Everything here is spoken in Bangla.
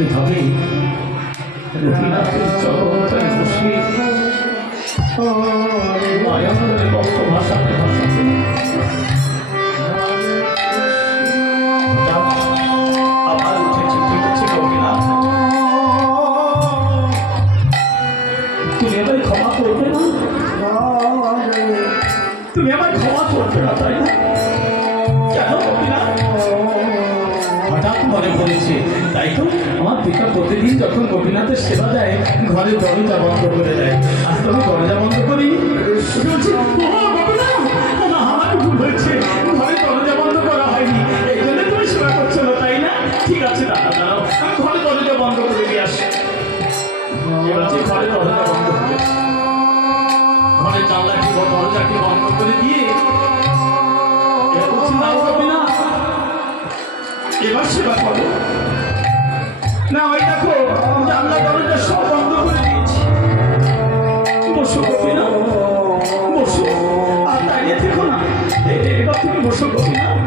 এভাবে রঘুনাথের চরণতলে বসে মায়া করে কত ভাষাতে ভাষাতে আবার উঠেছে রঘুনাথ, তুমি এবার ক্ষমা করবে না? তুমি আমায় ক্ষমা করবে না তাই না? কেন রঘুনাথ? হঠাৎ মনে পড়েছে, তাই তো আমার পিতা প্রতিদিন যখন গোপীনাথের সেবা দেয় ঘরে দরজা বন্ধ করে দেয়। আজ তো আমি দরজা বন্ধ করি, আমার ভুল হয়েছে, ঘরে দরজা বন্ধ করা হয়নি, এই জন্য তুমি সেবা করছো না তাই না? ঠিক আছে দাদা, দাঁড়াও, আমি ঘরে দরজা বন্ধ করে দিয়ে আসি। এবার যে ঘরে দরজা বন্ধ করে, ঘরের জানলাটি দরজাটি বন্ধ করে দিয়ে এবার বলছি, না গোপীনাথ এবার সেবা করো না। ওই দেখো জানলা দরজা সব বন্ধ করে দিয়েছি, বসো গোপীনাথ বসো, আর দাঁড়িয়ে থেকো না, এবার তুমি বসো গোপীনাথ।